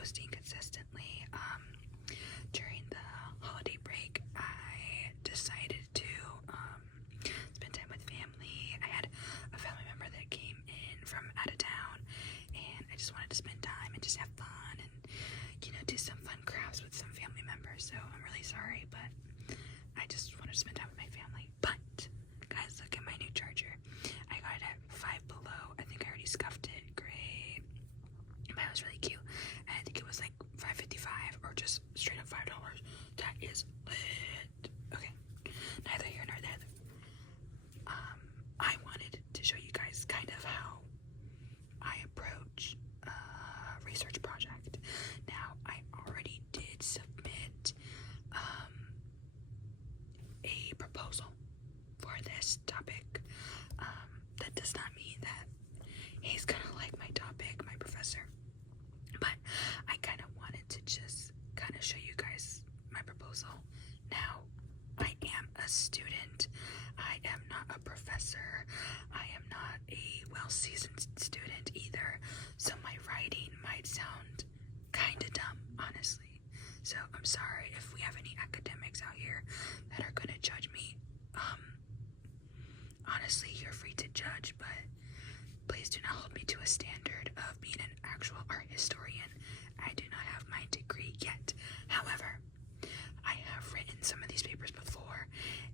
posting consistently. During the holiday break, I decided to spend time with family. I had a family member that came in from out of town, and I just wanted to spend time and just have fun and, do some fun crafts with some family members. So I'm really sorry, but I just wanted to spend time with my family. But, guys, look at my new charger. I got it at Five Below. I think I already scuffed it. Great. But it was really cute. And I think it was like $5.55 or just straight up $5. That is lit. Okay. Neither here nor there. I wanted to show you guys kind of how I approach a research project. Now, I already did submit a proposal for this topic. That does not mean that he's gonna like my topic, my professor, but I kind of wanted to just kind of show you guys my proposal. Now, I am a student. I am not a professor. I am not a well-seasoned student either, so my writing might sound kind of dumb, honestly. So I'm sorry if we have any academics out here that are gonna judge me. Honestly, you're free to judge, but please do not hold me to a standard of being an actual art historian. I do not have my degree yet. However, I have written some of these papers before,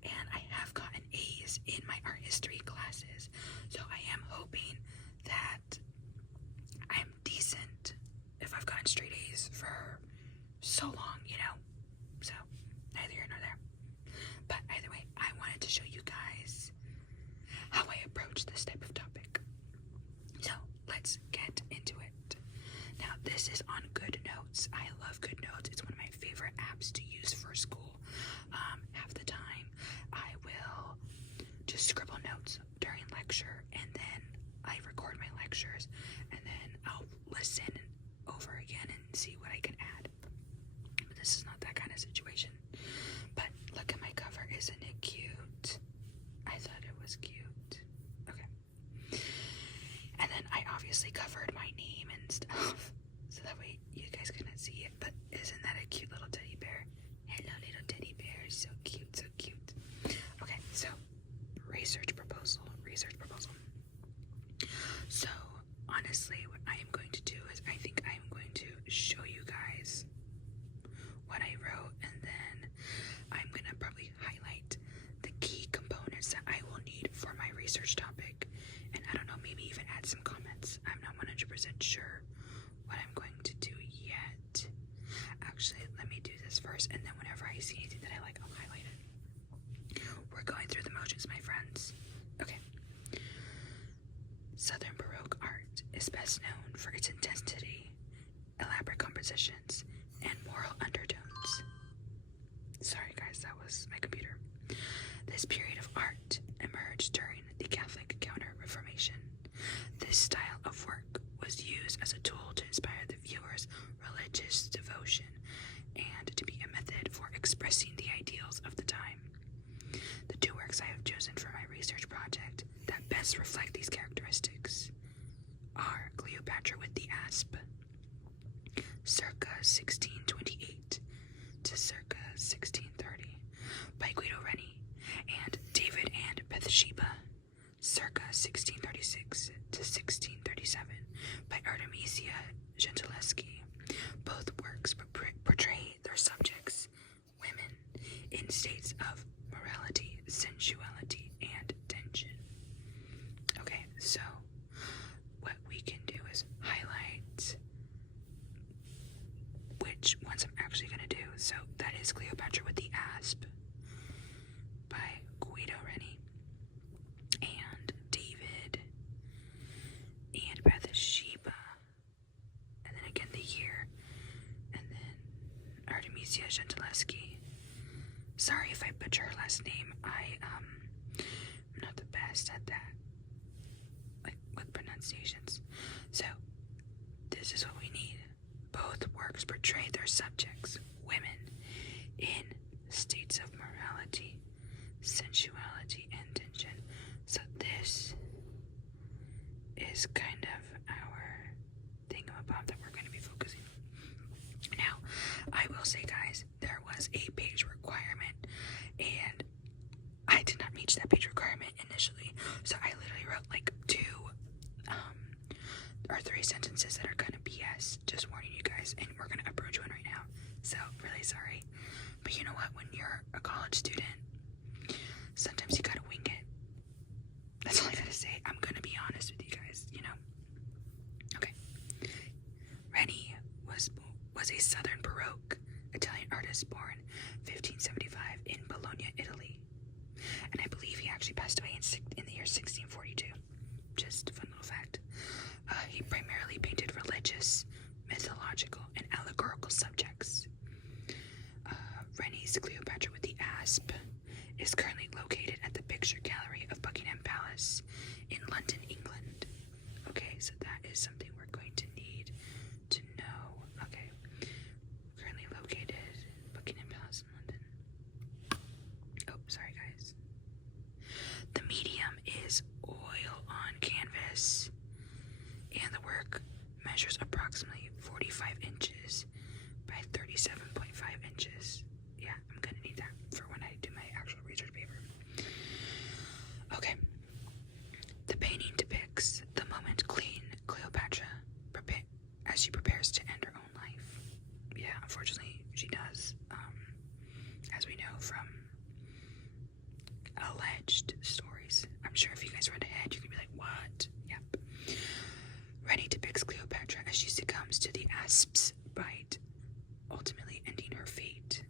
and I have gotten A's in my art history classes. So I am hoping that I'm decent if I've gotten straight A's for so long, So, neither here nor there. But either way, I wanted to show you guys how I approach this type of topic. So, let's get into it. Now, this is on GoodNotes. I love GoodNotes. It's one of my favorite apps to use for school. Half the time, I will just scribble notes during lecture, and then I record my lectures, and then I'll listen over again and see what I can add. But this is not that kind of situation. But look at my cover. Isn't it cute? I thought it was cute. Okay. And then I obviously covered my name and stuff, so that way you guys couldn't see it. But isn't that a cute little teddy bear? Hello, little teddy bear. So cute, so cute. Okay, so research proposal. So honestly, what I am going to do is I think I am going to show you guys what I wrote, and then I'm gonna probably highlight the key components that I will need for my research topic, and I don't know, maybe even add some comments. I'm not 100% sure what I'm going to do yet. Actually, let me do this first, and then whenever I see anything that I like, I'll highlight it. We're going through the motions, my friends. Okay. Southern Baroque art is best known for its intensity, elaborate compositions, and moral undertones. Sorry guys, that was my computer. This period of art emerged during the Catholic Counter-Reformation. This style of work was used as a tool to inspire the viewer's religious devotion and to be a method for expressing the ideals of the time. The two works I have chosen for my research project that best reflect these characteristics are Cleopatra with the Asp, circa 1628 to circa 1630, by Guido Reni, and David and Bathsheba, circa 1636 to 1637, by Artemisia Gentileschi. Both works portray their subjects, women, in states of morality, sensuality, and tension. Okay, so what we can do is highlight which ones I'm actually going to do. So that is Cleopatra with the Asp by Guido Reni, and David and Bathsheba, and then again the year, and then Artemisia Gentileschi. Sorry if I butcher her last name. I'm not the best at that, like with pronunciations. So this is what we need. Both works portray their subjects, women, in states of morality, sensuality, and tension. So this is kind of our thingamabob that we're going to be focusing on. initially. So I literally wrote like 2 or 3 sentences that are kind of BS. Just warning you guys, and we're gonna approach one right now. So really sorry, but you know what? When you're a college student, sometimes you gotta wing it. That's all I gotta say. I'm gonna be honest with you guys. You know. Okay. Rennie was a Southern Baroque Italian artist born 1575 in Bologna, Italy, and I believe he actually passed away in the year 1642. Just a fun little fact. He primarily painted religious, mythological, and allegorical subjects. Rennie's Cleopatra with the Asp is currently located at the Picture Gallery of Buckingham Palace in London, England. Okay, so that is something we're going to need to know. Okay, currently located Buckingham Palace in London. Oh, sorry guys. The medium is oil on canvas, and the work measures approximately 45 inches by 37.5 inches. Yeah, I'm gonna need that for when I do my actual research paper. Okay. The painting depicts the moment Queen Cleopatra as she prepares to end her own life. Yeah, unfortunately, she does. As we know from alleged stories. I'm sure if you guys read ahead, you could be like, what? Yep. Rennie depicts Cleopatra as she succumbs to the asp's bite, ultimately ending her fate.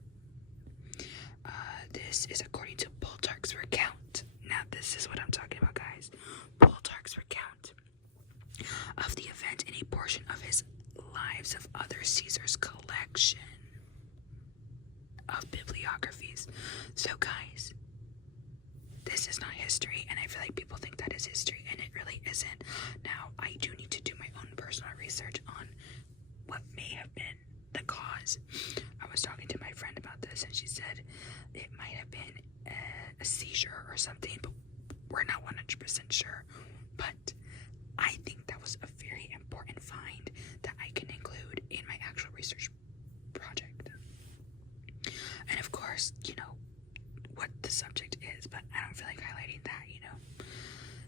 This is according to Plutarch's recount. Now, this is what I'm talking about, guys. Plutarch's recount of the event in a portion of his Lives of Other Caesars collection of bibliographies. So, guys, this is not history, and I feel like people think that is history, and it really isn't. Now, I do need to do my own personal research on what may have been the cause. I was talking to my friend about this, and she said it might have been a seizure or something, but we're not 100% sure. But I think that was a very important find that I can include in my actual research project. And of course, you know what the subject is, but I don't feel like highlighting that, you know.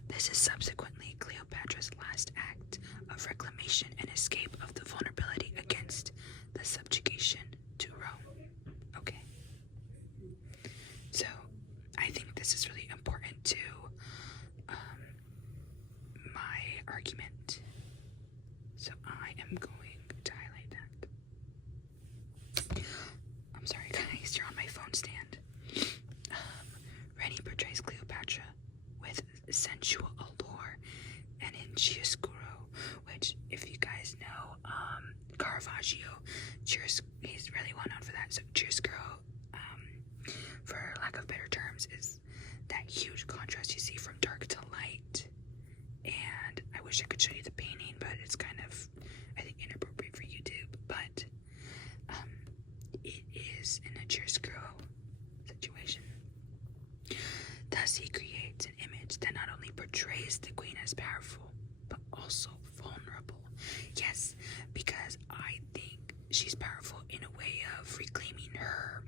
This is subsequently Cleopatra's last act of reclamation and escape of the vulnerability against the subjugation to Rome. Okay. So, I think this is really important to my argument. So, I am going to highlight that. I'm sorry, guys, you're on my phone stand. Rennie portrays Cleopatra with sensual allure and in chiaroscuro, which, if you guys know, Caravaggio, he's really well known for that. So chiaroscuro, for lack of better terms, is that huge contrast you see from dark to light. And I wish I could show you the painting, but it's kind of, I think, inappropriate for YouTube. But it is in a chiaroscuro situation. Thus, he creates an image that not only portrays the queen as powerful, but also vulnerable. Yes, because I think she's powerful in a way of reclaiming her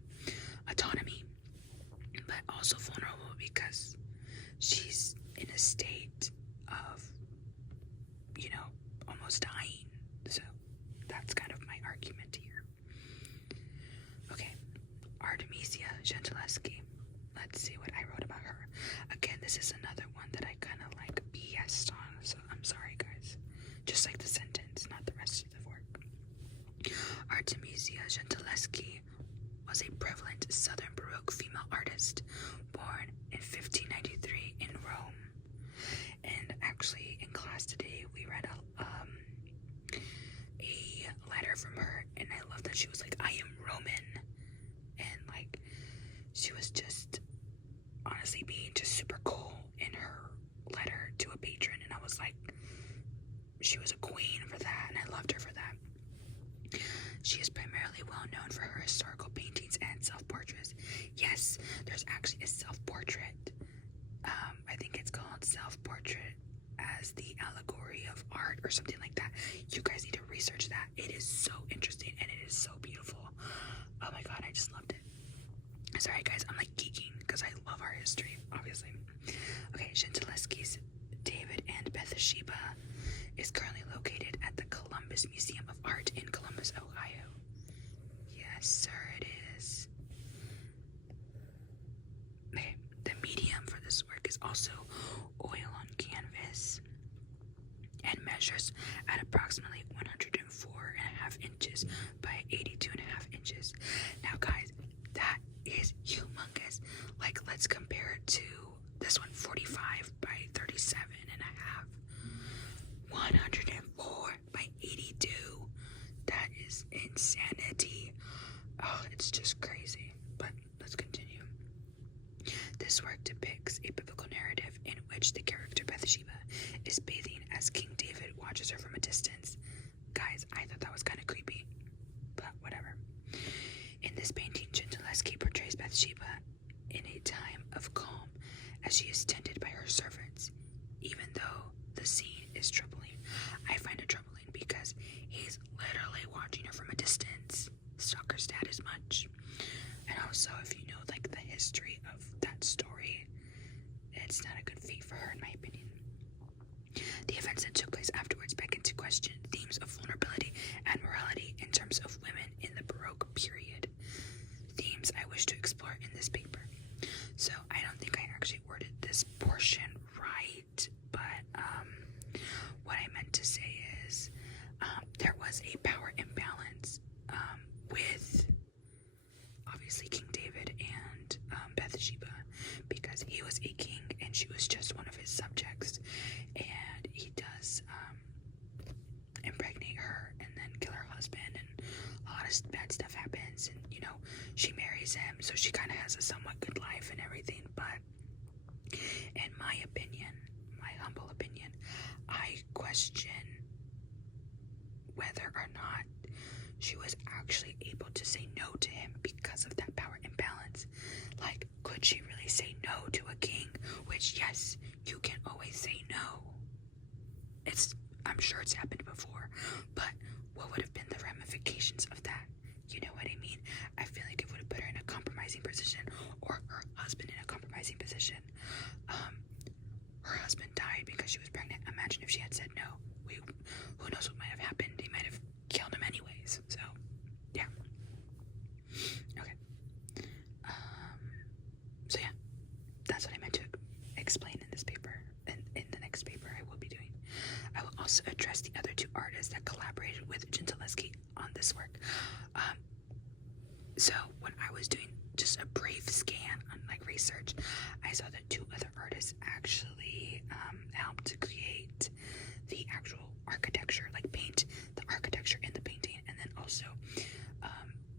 autonomy, but also vulnerable because she's in a state of, you know, almost dying. So that's kind of my argument here. Okay, Artemisia Gentileschi. Let's see what I wrote about her. Again, this is another one that I kind of like BS'd on, so I'm sorry, guys. Just like the sentence, not the rest of the work. Artemisia Gentileschi was a prevalent Southern Baroque female artist born in 1593 in Rome. And actually, in class today, we read a letter from her, and I love that she was like, I am Roman. And like, she was just honestly being just super cool in her letter to a patron, and I was like, she was a queen for that, and I loved her for that. She is primarily well known for her historical paintings and self-portraits. Yes, there's actually a self-portrait. I think it's called Self-Portrait as the Allegory of Art or something like that. You guys need to research that. It is so interesting and it is so beautiful. Oh my god, I just loved it. Sorry guys, I'm like geeking because I love art history, obviously. Okay, based in Columbus, Ohio. Yes, sir, it is. Okay, the medium for this work is also oil on canvas and measures at approximately 104.5 inches by 82.5 inches. Now, guys, that is humongous. Like, let's compare it to this one, 45 by 37.5. 104 by 82. That is insanity. Oh, it's just crazy. But let's continue. This work depicts a biblical narrative in which the character Bathsheba is bathing as King David watches her from a distance. Guys, I thought that was kind of creepy, but whatever. In this painting, Gentileschi portrays Bathsheba in a time of calm as she is tended by her servants, even though the scene is troubling. I find it troubling because he's literally watching her from a distance. Stalkers dad as much. And also, if you know like the history of that story, it's not a good feat for her in my opinion. The events that took place afterwards beg into question themes of vulnerability and morality in terms of women in the Baroque period. Themes I wish to explore in this paper. So I don't think I actually worded this portion right, but what I meant to say is there was a power imbalance with obviously King David and Bathsheba, because he was a king and she was just one of his subjects, and he does impregnate her and then kill her husband, and a lot of bad stuff happens, and you know, she marries him, so she kind of has a somewhat good life and everything. But in my opinion, my humble opinion, I question whether or not she was actually able to say no to him because of that power imbalance. Like, could she really say no to a king? Which, yes, you can always say no. I'm sure it's happened before, but what would have been the ramifications of that? You know what I mean? I feel like it would have put her in a compromising position, or her husband in a compromising position. Her husband died because she was pregnant. Imagine if she had said no. Who knows what might have happened? He might have killed him anyways. So, yeah. Okay. So yeah, that's what I meant to explain in this paper. In the next paper I will be doing. I will also address the other two artists that collaborated with Gentileschi on this work. So when I was doing just a brief scan on like research, I saw that two other artists actually helped to create the actual architecture, like paint the architecture in the painting, and then also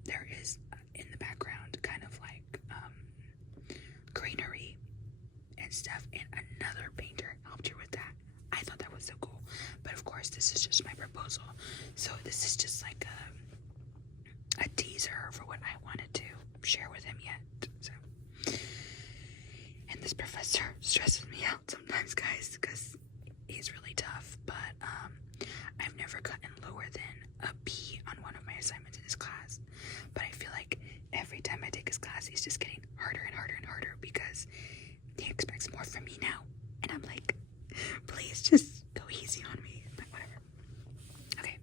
there is in the background kind of like greenery and stuff, and another painter helped her with that. I thought that was so cool, but of course this is just my proposal, so this is just like a teaser for what I wanted to share with him yet. So, and this professor stresses me out sometimes, guys, because he's really tough, but I've never gotten lower than a B on one of my assignments in his class. But I feel like every time I take his class, he's just getting harder and harder and harder because he expects more from me now. And I'm like, please just go easy on me. But whatever. Okay.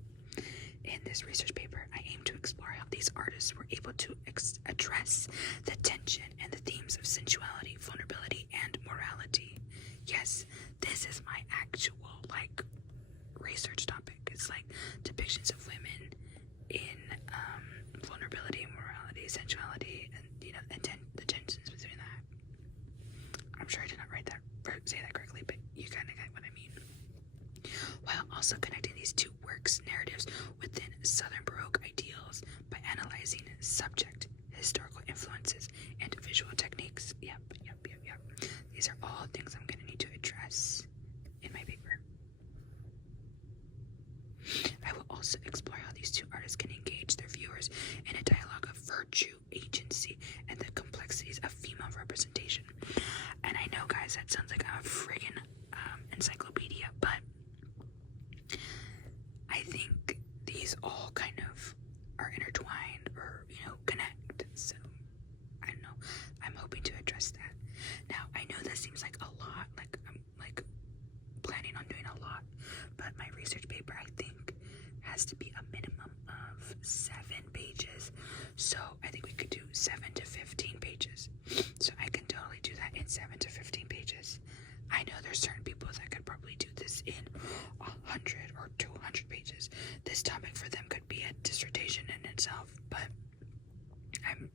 In this research paper, I aim to explore how these artists were able to address the tension and the themes of sensuality, vulnerability, and morality. Yes, this is my actual, like, research topic. It's like depictions of women in vulnerability, morality, sensuality, and you know, the tensions between that. I'm sure I did not write that or say that correctly, but you kind of get what I mean. While also connecting these two works' narratives within Southern Baroque ideals by analyzing subject, historical influences, and visual techniques. Yep. These are all things I'm going to need to address in my paper. I will also explore how these two artists can engage their viewers in a dialogue of virtue, agency, and the complexities of female representation. And I know, guys, that sounds like I'm a friggin' encyclopedia, but I think these all kind of are intertwined or, you know, connect. So, I don't know. I'm hoping to address that. Now, I know this seems like a lot, like I'm like planning on doing a lot, but my research paper, I think, has to be a minimum 7 to 15 pages. So I can totally do that in 7 to 15 pages. I know there's certain people that could probably do this in 100 or 200 pages. This topic for them could be a dissertation in itself, but I'm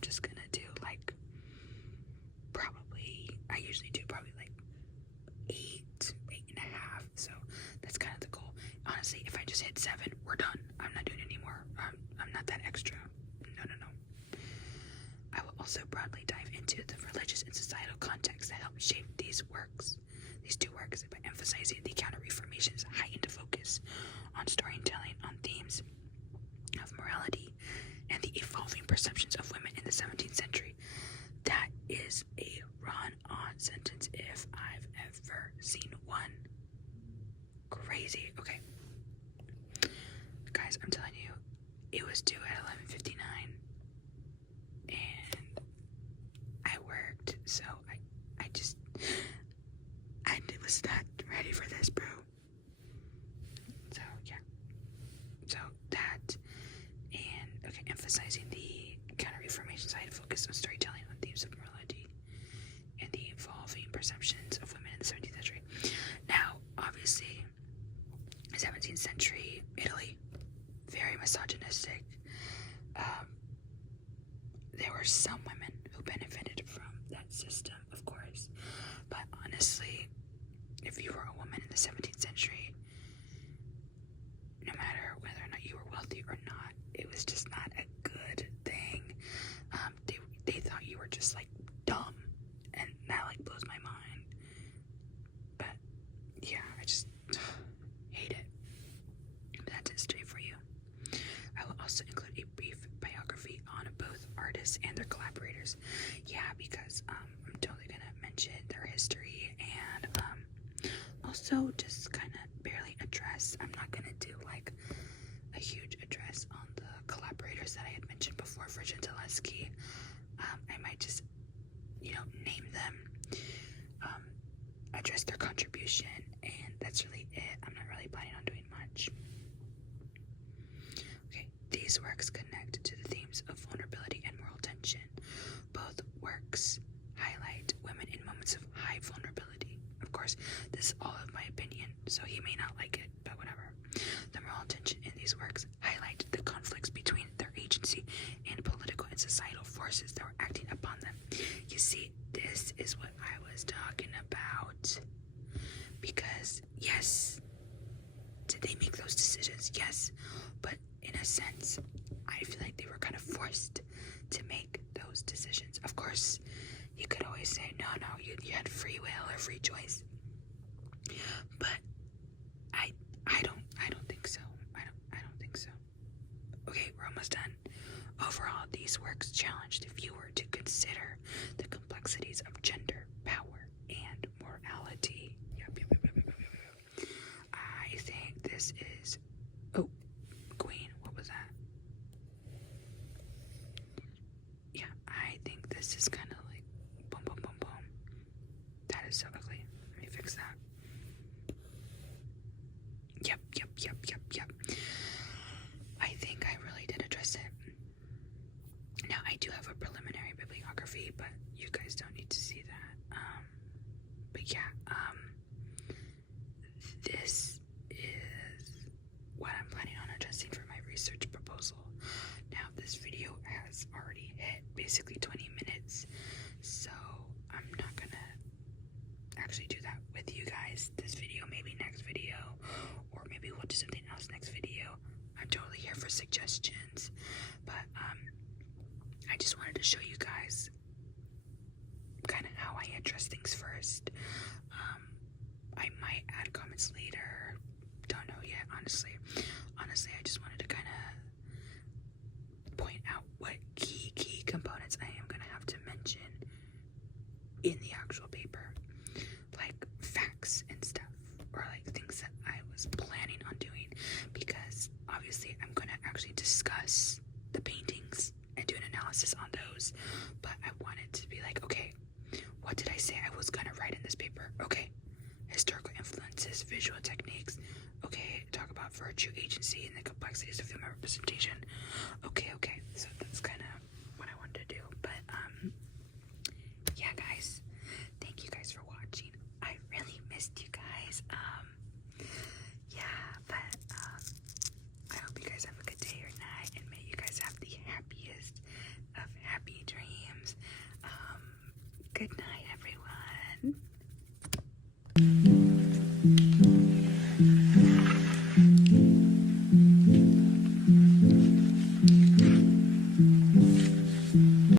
just gonna do like I usually do probably like 8.5. So that's kind of the goal. Honestly, if I just hit 7, we're done. I'm not doing any more. I'm not that extra. No. I will also broadly dive into the religious and societal context that helped shape these two works, by emphasizing the Counter-Reformation's heightened focus on storytelling, on themes of morality, and the evolving perceptions of women in the 17th century. That is a run-on sentence if I've ever seen one. Crazy. Okay. Guys, I'm telling you, it was due at 11:59, and I worked, so I was not ready for this, bro. So, yeah. So, that, and, okay, emphasizing the Counter-Reformation side focus on storytelling, on themes of morality, and the evolving perceptions of women in the 17th century. Now, obviously, 17th century Italy, very misogynistic. There were some women who benefited from that system, of course, but honestly, if you were a woman in the 17th century, no matter whether or not you were wealthy or not, it was just not a good thing. They thought you were just like dumb, and that like blows my mind. But yeah, I just hate it. But that's history for you. I will also include a brief biography on both artists and their collaborators. Yeah, because I'm totally gonna mention their history, and also just kind of barely address. I'm not gonna do like a huge address on the collaborators that I had mentioned before for Gentileschi. I might just, name them, address their contribution, and that's really it. I'm not really planning on doing much. Okay, these works connect to the themes of vulnerability and moral tension. Both works highlight women in moments of high vulnerability. Of course, this is all of my opinion, so he may not like it, but whatever. The moral tension in these works highlight the conflicts between their agency and political and societal forces that were acting upon them. You see, this is what I was talking about. Because, yes, did they make those decisions? Yes. But in a sense, I feel like they were kind of forced to make those decisions. Of course, you could always say, no, you had free will or free choice. But I don't think so. I don't think so. Okay, we're almost done. Overall, these works challenge the viewer to consider the complexities of gender, power, and morality. Yep. I think this is... Oh, Queen, what was that? Yeah, I think this is kind of like... Boom, boom, boom, boom. That is so ugly. Let me fix that. Yep. I think I really did address it. Now, I do have a preliminary bibliography, but you guys don't need to see that. But yeah, this is what I'm planning on addressing for my research proposal. Now, this video has already hit basically 20 minutes, so I'm not gonna actually do that with you guys this video. Maybe next video, or maybe we'll do something else next video. I'm totally here for suggestions, but I just wanted to show you guys kind of how I address things first. I might add comments later. Don't know yet, honestly. I just wanted to kind of point out what key components I am gonna have to mention in the actual paper, like facts and stuff, or like things that I was planning on doing, because obviously I'm gonna actually discuss the paintings and do an analysis on those, but I wanted to be like, okay, what did I say I was gonna write in this paper? Okay, historical influences, visual techniques. Okay, talk about virtue, agency, and the complexities of human representation.